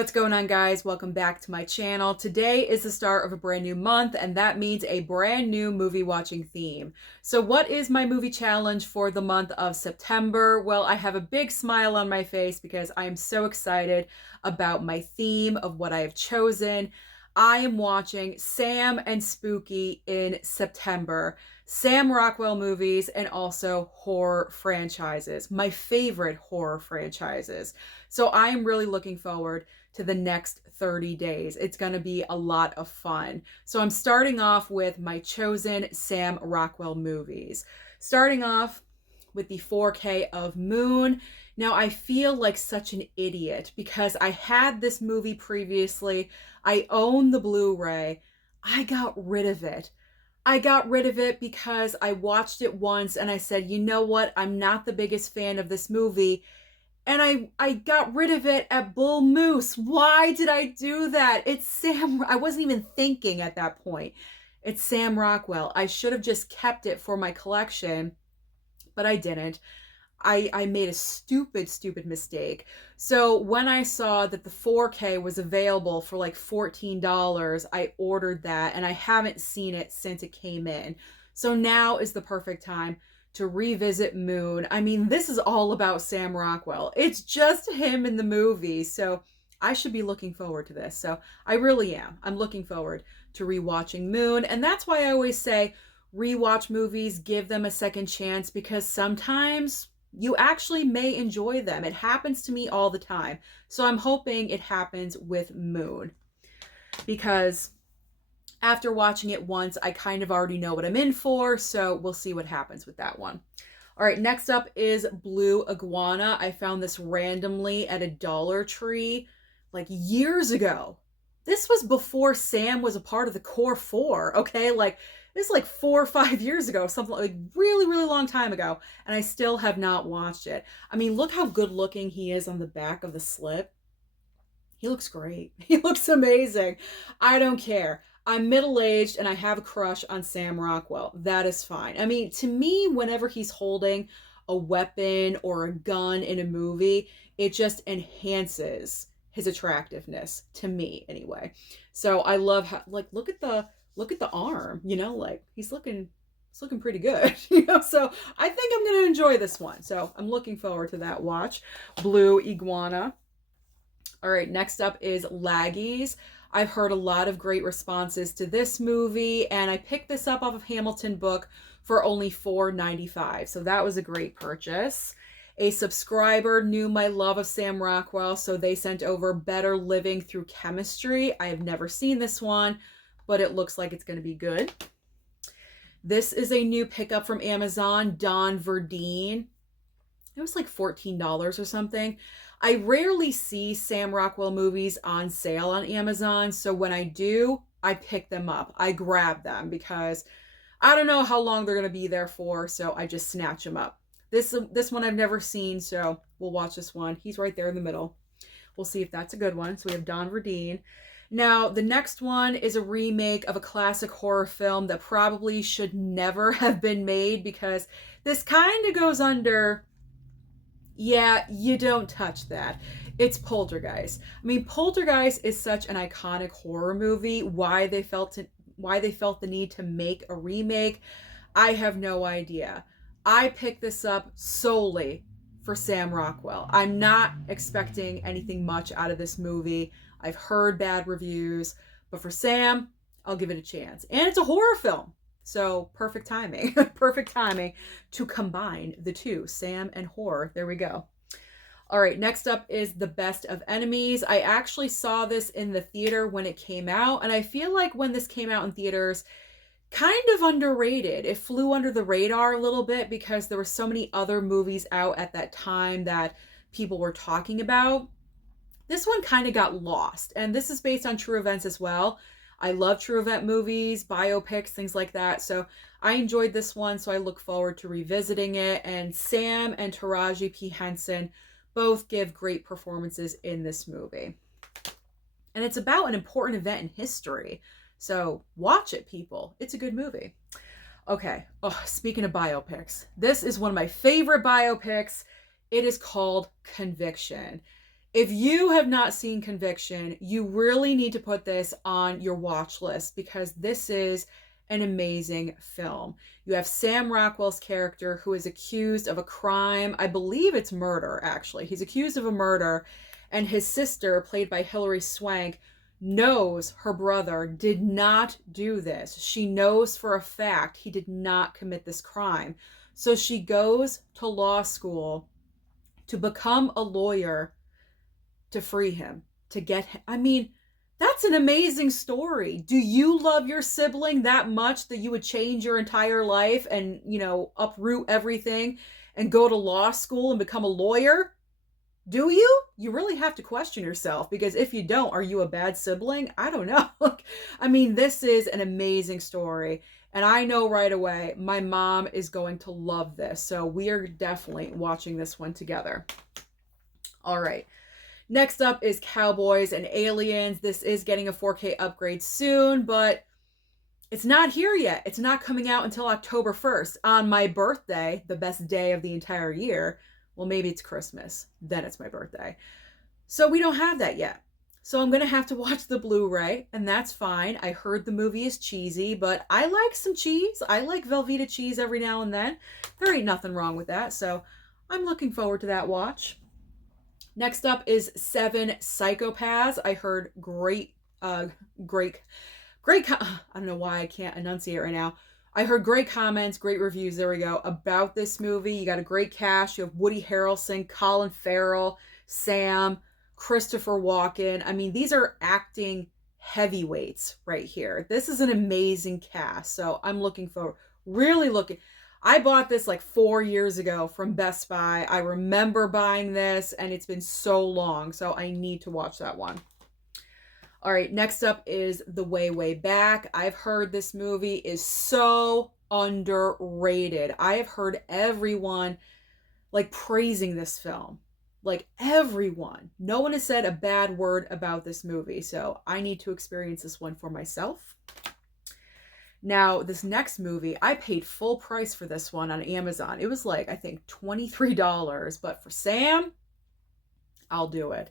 What's going on, guys? Welcome back to my channel. Today is the start of a brand new month, and that means a brand new movie watching theme. So what is my movie challenge for the month of September? Well, I have a big smile on my face because I am so excited about my theme of what I have chosen. I am watching Sam and Spooky in September. Sam Rockwell movies and also horror franchises, my favorite horror franchises. So I am really looking forward to the next 30 days. It's going to be a lot of fun. So I'm starting off with my chosen Sam Rockwell movies. Starting off with the 4K of Moon. Now I feel like such an idiot because I had this movie previously. I own the Blu-ray. I got rid of it. I got rid of it because I watched it once and I said, you know what? I'm not the biggest fan of this movie. And I got rid of it at Bull Moose. Why did I do that? It's Sam. I wasn't even thinking at that point. It's Sam Rockwell. I should have just kept it for my collection, but I didn't. I made a stupid mistake. So when I saw that the 4K was available for like $14, I ordered that and I haven't seen it since it came in. So now is the perfect time to revisit Moon. I mean, this is all about Sam Rockwell. It's just him in the movie. So I should be looking forward to this. So I really am. I'm looking forward to rewatching Moon. And that's why I always say rewatch movies, give them a second chance, because sometimes you actually may enjoy them. It happens to me all the time. So I'm hoping it happens with Moon, because after watching it once, I kind of already know what I'm in for, so we'll see what happens with that one. All right, next up is Blue Iguana. I found this randomly at a Dollar Tree like years ago. This was before Sam was a part of the Core 4, okay? Like, this is like 4 or 5 years ago, something like really long time ago, and I still have not watched it. I mean, look how good looking he is on the back of the slip. He looks great. He looks amazing. I don't care. I'm middle-aged and I have a crush on Sam Rockwell. That is fine. I mean, to me, whenever he's holding a weapon or a gun in a movie, it just enhances his attractiveness, to me anyway. So I love how, like, look at the arm, you know, like he's looking pretty good, you know. So I think I'm going to enjoy this one. So I'm looking forward to that watch. Blue Iguana. All right, next up is Laggies. I've heard a lot of great responses to this movie, and I picked this up off of Hamilton Book for only $4.95. So that was a great purchase. A subscriber knew my love of Sam Rockwell, so they sent over Better Living Through Chemistry. I have never seen this one, but it looks like it's going to be good. This is a new pickup from Amazon, Don Verdeen. It was like $14 or something. I rarely see Sam Rockwell movies on sale on Amazon, so when I do, I pick them up. I grab them because I don't know how long they're going to be there for, so I just snatch them up. This one I've never seen, so we'll watch this one. He's right there in the middle. We'll see if that's a good one. So we have Don Verdeen. Now, the next one is a remake of a classic horror film that probably should never have been made, because this kind of goes under, yeah, you don't touch that. It's Poltergeist. I mean, Poltergeist is such an iconic horror movie. Why they felt the need to make a remake, I have no idea. I picked this up solely for Sam Rockwell. I'm not expecting anything much out of this movie. I've heard bad reviews, but for Sam, I'll give it a chance. And it's a horror film. So perfect timing, perfect timing to combine the two, Sam and horror. There we go. All right, next up is The Best of Enemies. I actually saw this in the theater when it came out, and I feel like when this came out in theaters, kind of underrated. It flew under the radar a little bit because there were so many other movies out at that time that people were talking about. This one kind of got lost, and this is based on true events as well. I love true event movies, biopics, things like that. So I enjoyed this one, so I look forward to revisiting it. And Sam and Taraji P. Henson both give great performances in this movie. And it's about an important event in history. So watch it, people. It's a good movie. Okay. Oh, speaking of biopics, this is one of my favorite biopics. It is called Conviction. If you have not seen Conviction, you really need to put this on your watch list because this is an amazing film. You have Sam Rockwell's character who is accused of a crime. I believe it's murder, actually. He's accused of a murder, and his sister, played by Hilary Swank, knows her brother did not do this. She knows for a fact he did not commit this crime. So she goes to law school to become a lawyer to free him, to get him. I mean, that's an amazing story. Do you love your sibling that much that you would change your entire life and, uproot everything and go to law school and become a lawyer? Do you? You really have to question yourself, because if you don't, are you a bad sibling? I don't know. I mean, this is an amazing story. And I know right away my mom is going to love this. So we are definitely watching this one together. All right. Next up is Cowboys and Aliens. This is getting a 4K upgrade soon, but it's not here yet. It's not coming out until October 1st on my birthday, the best day of the entire year. Well, maybe it's Christmas. Then it's my birthday. So we don't have that yet. So I'm going to have to watch the Blu-ray, and that's fine. I heard the movie is cheesy, but I like some cheese. I like Velveeta cheese every now and then. There ain't nothing wrong with that. So I'm looking forward to that watch. Next up is Seven Psychopaths. I heard great, I don't know why I can't enunciate right now. I heard great comments, great reviews, there we go, about this movie. You got a great cast. You have Woody Harrelson, Colin Farrell, Sam, Christopher Walken. I mean, these are acting heavyweights right here. This is an amazing cast. So I'm looking forward, really looking. I bought this like 4 years ago from Best Buy. I remember buying this, and it's been so long, so I need to watch that one. All right, next up is The Way, Way Back. I've heard this movie is so underrated. I have heard everyone like praising this film. Like everyone. No one has said a bad word about this movie, so I need to experience this one for myself. Now, this next movie, I paid full price for this one on Amazon. It was like, I think, $23. But for Sam, I'll do it.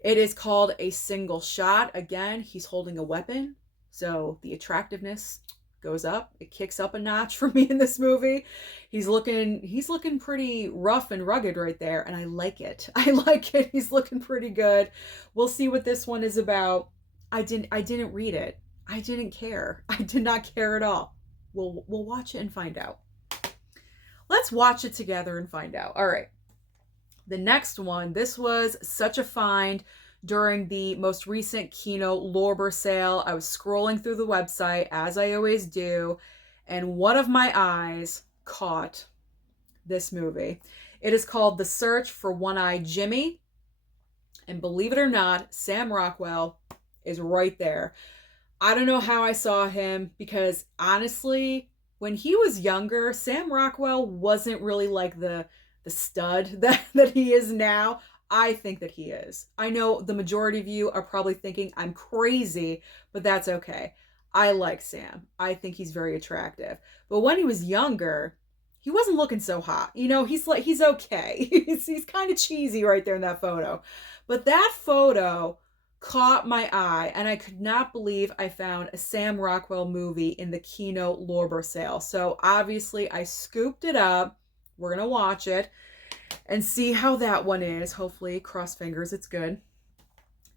It is called A Single Shot. Again, he's holding a weapon. So the attractiveness goes up. It kicks up a notch for me in this movie. He's looking pretty rough and rugged right there. And I like it. I like it. He's looking pretty good. We'll see what this one is about. I didn't read it. I didn't care. I did not care at all. We'll watch it and find out. Let's watch it together and find out. All right. The next one, this was such a find during the most recent Kino Lorber sale. I was scrolling through the website, as I always do, and one of my eyes caught this movie. It is called The Search for One-Eyed Jimmy. And believe it or not, Sam Rockwell is right there. I don't know how I saw him, because honestly, when he was younger, Sam Rockwell wasn't really like the stud that he is now. I think that he is. I know the majority of you are probably thinking I'm crazy, but that's okay. I like Sam. I think he's very attractive. But when he was younger, he wasn't looking so hot. He's okay. He's kind of cheesy right there in that photo. But that photo caught my eye, and I could not believe I found a Sam Rockwell movie in the Kino Lorber sale. So obviously I scooped it up. We're going to watch it and see how that one is. Hopefully, cross fingers, it's good.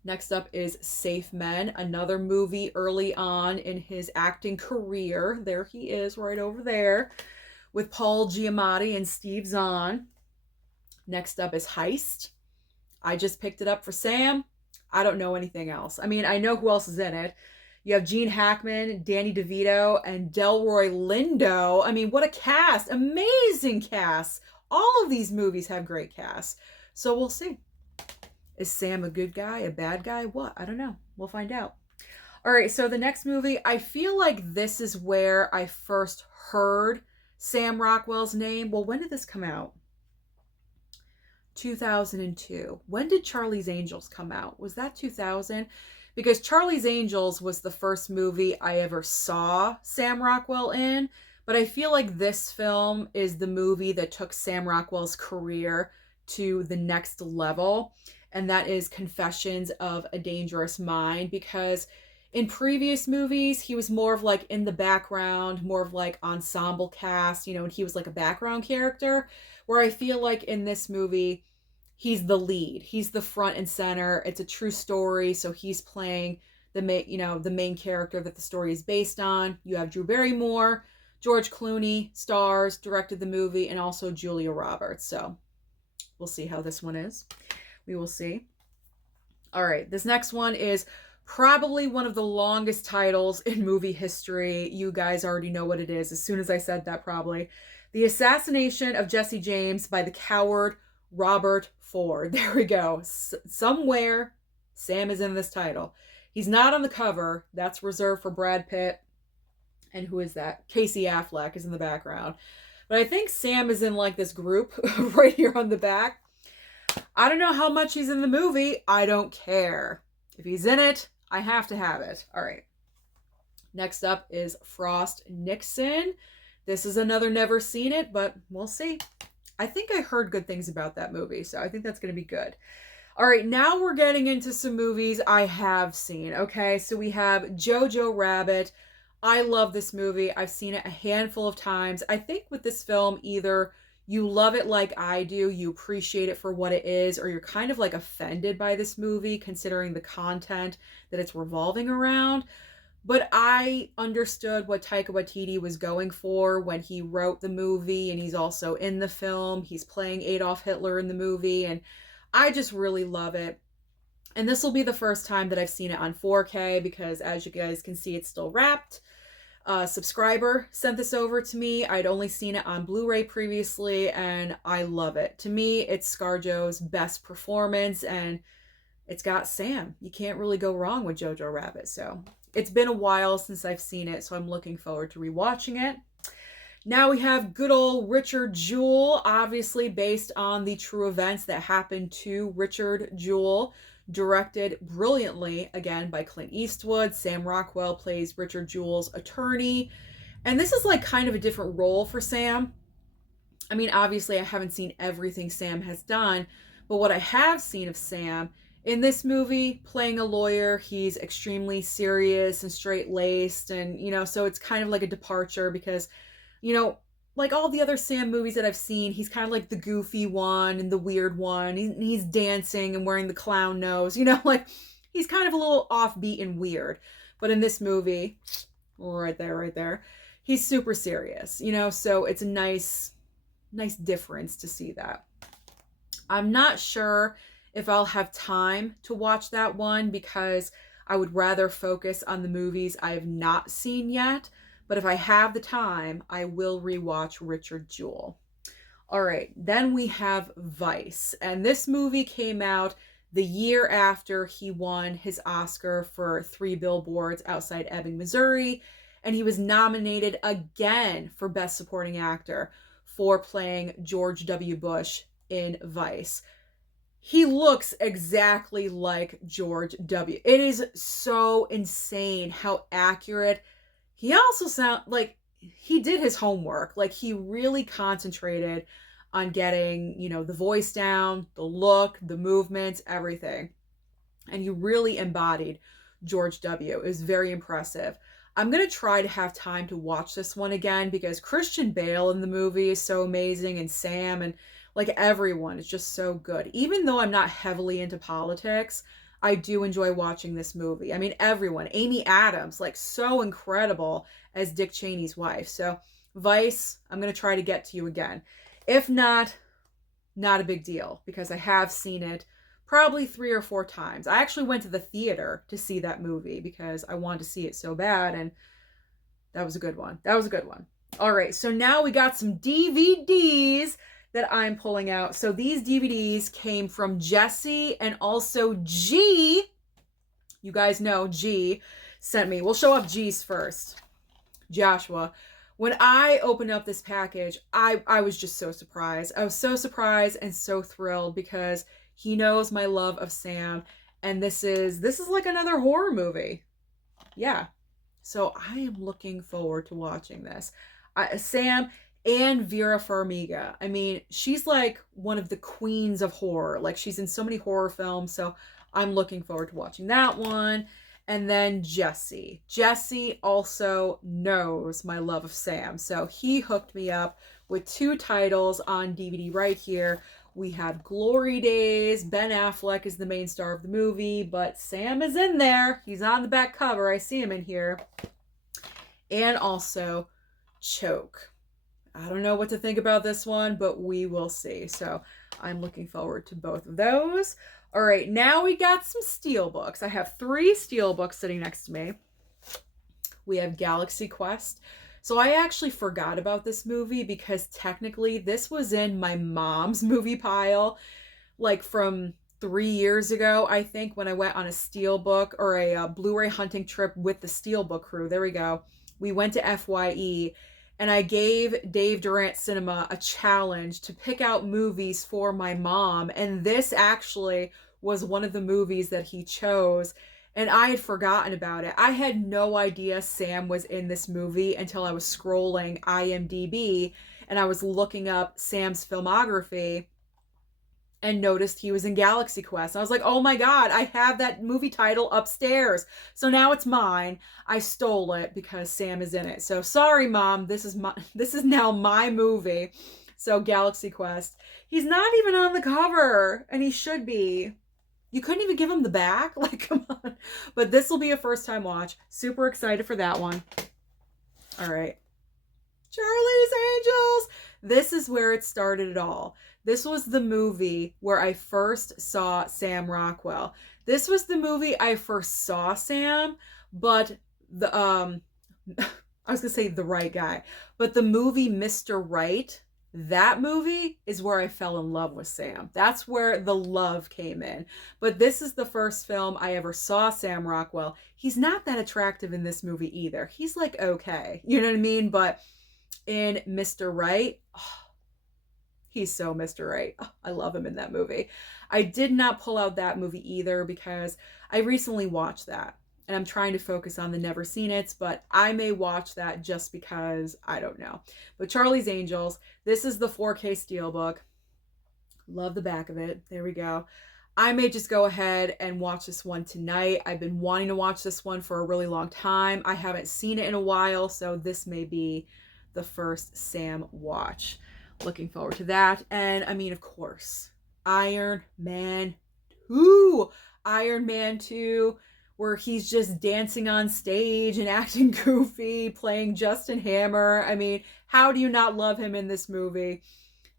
Next up is Safe Men, another movie early on in his acting career. There he is right over there with Paul Giamatti and Steve Zahn. Next up is Heist. I just picked it up for Sam. I don't know anything else. I mean, I know who else is in it. You have Gene Hackman, Danny DeVito, and Delroy Lindo. I mean, what a cast. Amazing cast. All of these movies have great casts. So we'll see. Is Sam a good guy, a bad guy? What? I don't know. We'll find out. All right, so the next movie, I feel like this is where I first heard Sam Rockwell's name. Well, when did this come out? 2002. When did Charlie's Angels come out? Was that 2000? Because Charlie's Angels was the first movie I ever saw Sam Rockwell in, but I feel like this film is the movie that took Sam Rockwell's career to the next level. and that is Confessions of a Dangerous Mind, because in previous movies, he was more of like in the background, more of like ensemble cast, and he was like a background character, where I feel like in this movie, he's the lead. He's the front and center. It's a true story, so he's playing the main character that the story is based on. You have Drew Barrymore, George Clooney stars, directed the movie, and also Julia Roberts. So we'll see how this one is. We will see. All right, this next one is probably one of the longest titles in movie history. You guys already know what it is. As soon as I said that, probably. The Assassination of Jesse James by the Coward Robert Ford. There we go. Somewhere Sam is in this title. He's not on the cover. That's reserved for Brad Pitt. And who is that? Casey Affleck is in the background. But I think Sam is in like this group right here on the back. I don't know how much he's in the movie. I don't care. If he's in it, I have to have it. All right. Next up is Frost Nixon. This is another never seen it, but we'll see. I think I heard good things about that movie, so I think that's going to be good. All right, now we're getting into some movies I have seen, okay? So we have Jojo Rabbit. I love this movie. I've seen it a handful of times. I think with this film, either you love it like I do, you appreciate it for what it is, or you're kind of like offended by this movie considering the content that it's revolving around. But I understood what Taika Waititi was going for when he wrote the movie, and he's also in the film. He's playing Adolf Hitler in the movie, and I just really love it. And this will be the first time that I've seen it on 4K because, as you guys can see, it's still wrapped. A subscriber sent this over to me. I'd only seen it on Blu-ray previously, and I love it. To me, it's ScarJo's best performance, and it's got Sam. You can't really go wrong with Jojo Rabbit. So it's been a while since I've seen it, so I'm looking forward to rewatching it. Now we have good old Richard Jewell, obviously based on the true events that happened to Richard Jewell, directed brilliantly, again, by Clint Eastwood. Sam Rockwell plays Richard Jewell's attorney. And this is like kind of a different role for Sam. I mean, obviously I haven't seen everything Sam has done, but what I have seen of Sam in this movie, playing a lawyer, he's extremely serious and straight-laced, and, so it's kind of like a departure because, like all the other Sam movies that I've seen, he's kind of like the goofy one and the weird one. He's dancing and wearing the clown nose, like he's kind of a little offbeat and weird. But in this movie, right there, he's super serious, so it's a nice difference to see that. I'm not sure if I'll have time to watch that one because I would rather focus on the movies I have not seen yet. But if I have the time, I will rewatch Richard Jewell. All right, then we have Vice. And this movie came out the year after he won his Oscar for 3 Billboards Outside Ebbing, Missouri. And he was nominated again for Best Supporting Actor for playing George W. Bush in Vice. He looks exactly like George W. It is so insane how accurate. He also sounds like he did his homework. Like he really concentrated on getting, the voice down, the look, the movements, everything. And he really embodied George W. It was very impressive. I'm going to try to have time to watch this one again because Christian Bale in the movie is so amazing, and Sam and like everyone is just so good. Even though I'm not heavily into politics, I do enjoy watching this movie. I mean, everyone. Amy Adams, like so incredible as Dick Cheney's wife. So Vice, I'm going to try to get to you again. If not, not a big deal because I have seen it probably 3 or 4 times. I actually went to the theater to see that movie because I wanted to see it so bad, and that was a good one. All right, so now we got some DVDs that I'm pulling out. So these DVDs came from Jesse and also G. You guys know G sent me. We'll show off G's first. Joshua. When I opened up this package, I was just so surprised. I was so surprised and so thrilled because he knows my love of Sam, and this is like another horror movie. Yeah. So I am looking forward to watching this. Sam, and Vera Farmiga. I mean, she's like one of the queens of horror. Like, she's in so many horror films, so I'm looking forward to watching that one. And then Jesse. Jesse also knows my love of Sam, so he hooked me up with 2 titles on DVD right here. We have Glory Days. Ben Affleck is the main star of the movie, but Sam is in there. He's on the back cover. I see him in here. And also Choke. I don't know what to think about this one, but we will see. So I'm looking forward to both of those. All right, now we got some steelbooks. I have 3 steelbooks sitting next to me. We have Galaxy Quest. So I actually forgot about this movie because technically this was in my mom's movie pile, like from 3 years ago, I think, when I went on a steelbook or a Blu-ray hunting trip with the steelbook crew. There we go. We went to FYE, and I gave Dave Durant Cinema a challenge to pick out movies for my mom. And this actually was one of the movies that he chose. And I had forgotten about it. I had no idea Sam was in this movie until I was scrolling IMDb and I was looking up Sam's filmography and noticed he was in Galaxy Quest. I was like, oh my God, I have that movie title upstairs. So now it's mine. I stole it because Sam is in it. So sorry, Mom, this is now my movie. So Galaxy Quest. He's not even on the cover, and he should be. You couldn't even give him the back? Like, come on. But this will be a first time watch. Super excited for that one. All right. Charlie's Angels. This is where it started it all. This was the movie where I first saw Sam Rockwell. This was the movie I first saw Sam, but the I was gonna say The Right Guy, but the movie Mr. Right, that movie is where I fell in love with Sam. That's where the love came in. But this is the first film I ever saw Sam Rockwell. He's not that attractive in this movie either. He's like okay, you know what I mean? But in Mr. Right, oh, he's so Mr. Right. Oh, I love him in that movie. I did not pull out that movie either because I recently watched that and I'm trying to focus on the never seen it's, but I may watch that just because I don't know. But Charlie's Angels, this is the 4K Steelbook. Love the back of it. There we go. I may just go ahead and watch this one tonight. I've been wanting to watch this one for a really long time. I haven't seen it in a while, so this may be the first Sam watch. Looking forward to that. And I mean, of course, Iron Man 2. Iron Man 2, where he's just dancing on stage and acting goofy, playing Justin Hammer. I mean, how do you not love him in this movie?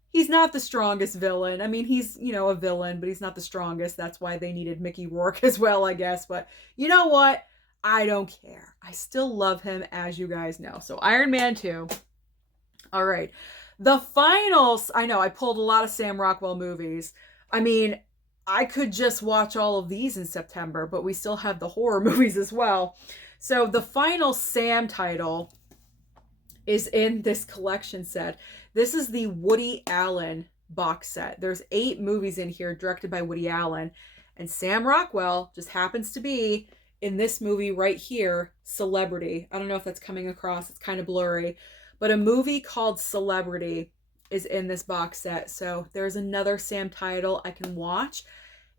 He's not the strongest villain. I mean, he's, you know, a villain, but he's not the strongest. That's why they needed Mickey Rourke as well, I guess. But you know what? I don't care. I still love him, as you guys know. So Iron Man 2. All right. The finals. I know I pulled a lot of Sam Rockwell movies. I mean, I could just watch all of these in September, but we still have the horror movies as well. So the final Sam title is in this collection set. This is the Woody Allen box set. There's 8 movies in here directed by Woody Allen, and Sam Rockwell just happens to be in this movie right here, Celebrity. I don't know if that's coming across. It's kind of blurry. But a movie called Celebrity is in this box set. So there's another Sam title I can watch.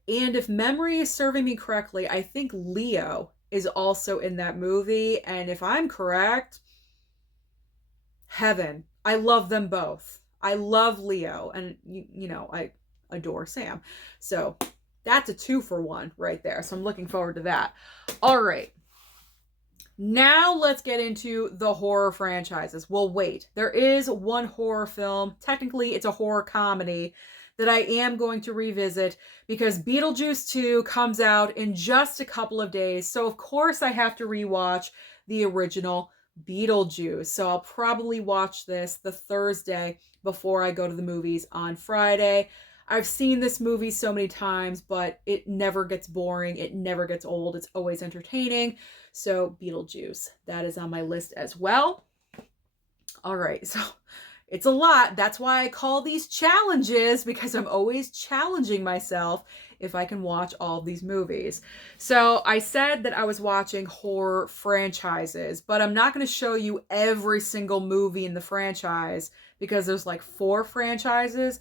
And if memory is serving me correctly, I think Leo is also in that movie. And if I'm correct, heaven. I love them both. I love Leo. And, you know, I adore Sam. So that's a 2-for-1 right there. So I'm looking forward to that. All right. Now let's get into the horror franchises. Well, wait, there is one horror film. Technically, it's a horror comedy that I am going to revisit because Beetlejuice 2 comes out in just a couple of days. So, of course, I have to rewatch the original Beetlejuice. So I'll probably watch this the Thursday before I go to the movies on Friday. I've seen this movie so many times, but it never gets boring. It never gets old. It's always entertaining. So Beetlejuice, that is on my list as well. All right, so It's a lot. That's why I call these challenges, because I'm always challenging myself if I can watch all of these movies. So I said that I was watching horror franchises, but I'm not going to show you every single movie in the franchise because there's like 4 franchises.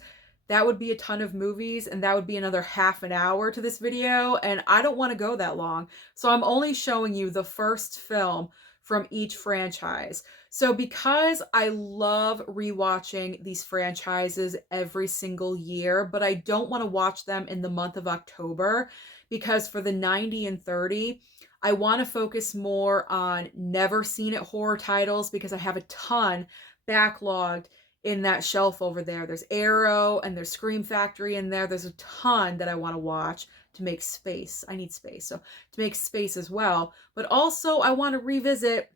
That would be a ton of movies, and that would be another half an hour to this video, and I don't want to go that long. So I'm only showing you the first film from each franchise. So because I love rewatching these franchises every single year, but I don't want to watch them in the month of October, because for the 90 and 30, I want to focus more on never seen it horror titles, because I have a ton backlogged in that shelf over there. There's Arrow and there's Scream Factory in there. There's a ton that I want to watch to make space. I need space. So to make space as well. But also I want to revisit,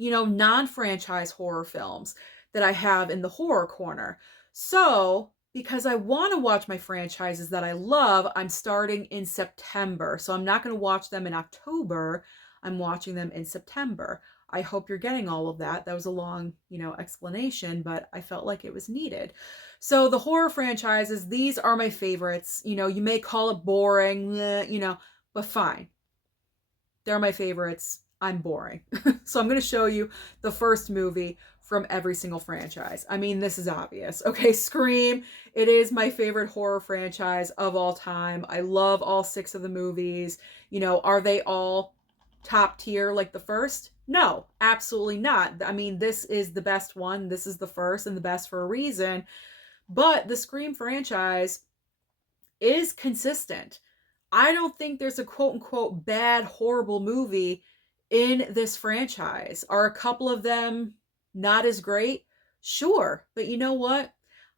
non-franchise horror films that I have in the horror corner. So because I want to watch my franchises that I love, I'm starting in September. So I'm not going to watch them in October. I'm watching them in September. I hope you're getting all of that. That was a long, explanation, but I felt like it was needed. So the horror franchises, these are my favorites. You may call it boring, but fine. They're my favorites. I'm boring. So I'm going to show you the first movie from every single franchise. I mean, this is obvious. Okay, Scream. It is my favorite horror franchise of all time. I love all 6 of the movies. Are they all top tier like the first? No, absolutely not. I mean, this is the best one. This is the first and the best for a reason. But the Scream franchise is consistent. I don't think there's a quote unquote bad, horrible movie in this franchise. Are a couple of them not as great? Sure. But you know what?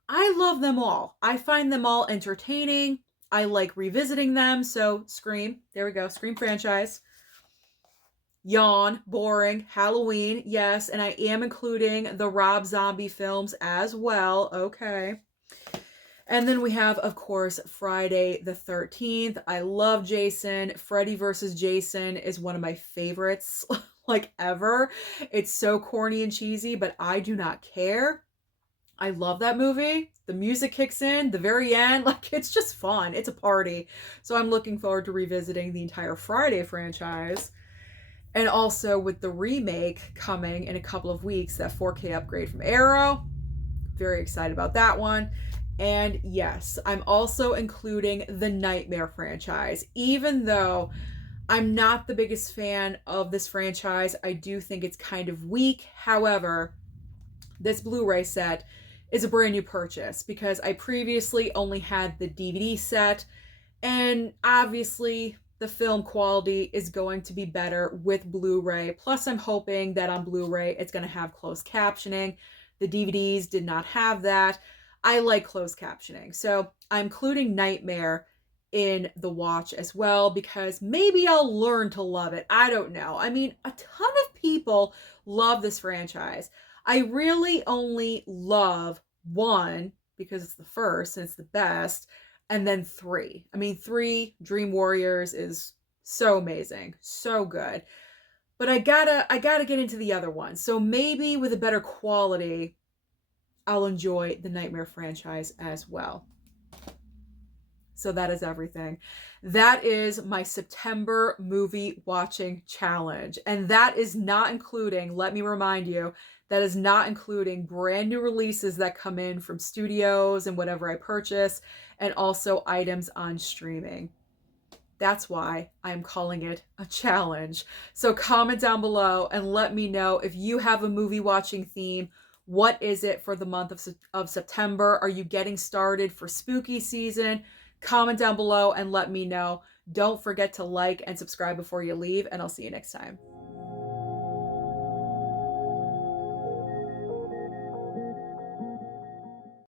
I love them all. I find them all entertaining. I like revisiting them. So Scream, there we go. Scream franchise. Yawn, boring. Halloween, yes, and I am including the Rob Zombie films as well. Okay. And then we have, of course, Friday the 13th. I love Jason. Freddy vs. Jason is one of my favorites, like ever. It's so corny and cheesy, but I do not care. I love that movie. The music kicks in, the very end, it's just fun. It's a party. So I'm looking forward to revisiting the entire Friday franchise. And also with the remake coming in a couple of weeks, that 4K upgrade from Arrow. Very excited about that one. And yes, I'm also including the Nightmare franchise. Even though I'm not the biggest fan of this franchise, I do think it's kind of weak. However, this Blu-ray set is a brand new purchase because I previously only had the DVD set, and obviously the film quality is going to be better with Blu-ray. Plus, I'm hoping that on Blu-ray, it's going to have closed captioning. The DVDs did not have that. I like closed captioning. So I'm including Nightmare in the watch as well, because maybe I'll learn to love it. I don't know. I mean, a ton of people love this franchise. I really only love 1 because it's the first and it's the best. And then 3. I mean, 3, Dream Warriors, is so amazing. So good. But I gotta get into the other one. So maybe with a better quality, I'll enjoy the Nightmare franchise as well. So that is everything. That is my September movie watching challenge. And that is not including, let me remind you, that is not including brand new releases that come in from studios and whatever I purchase, and also items on streaming. That's why I'm calling it a challenge. So comment down below and let me know if you have a movie watching theme. What is it for the month of September? Are you getting started for spooky season? Comment down below and let me know. Don't forget to like and subscribe before you leave, and I'll see you next time.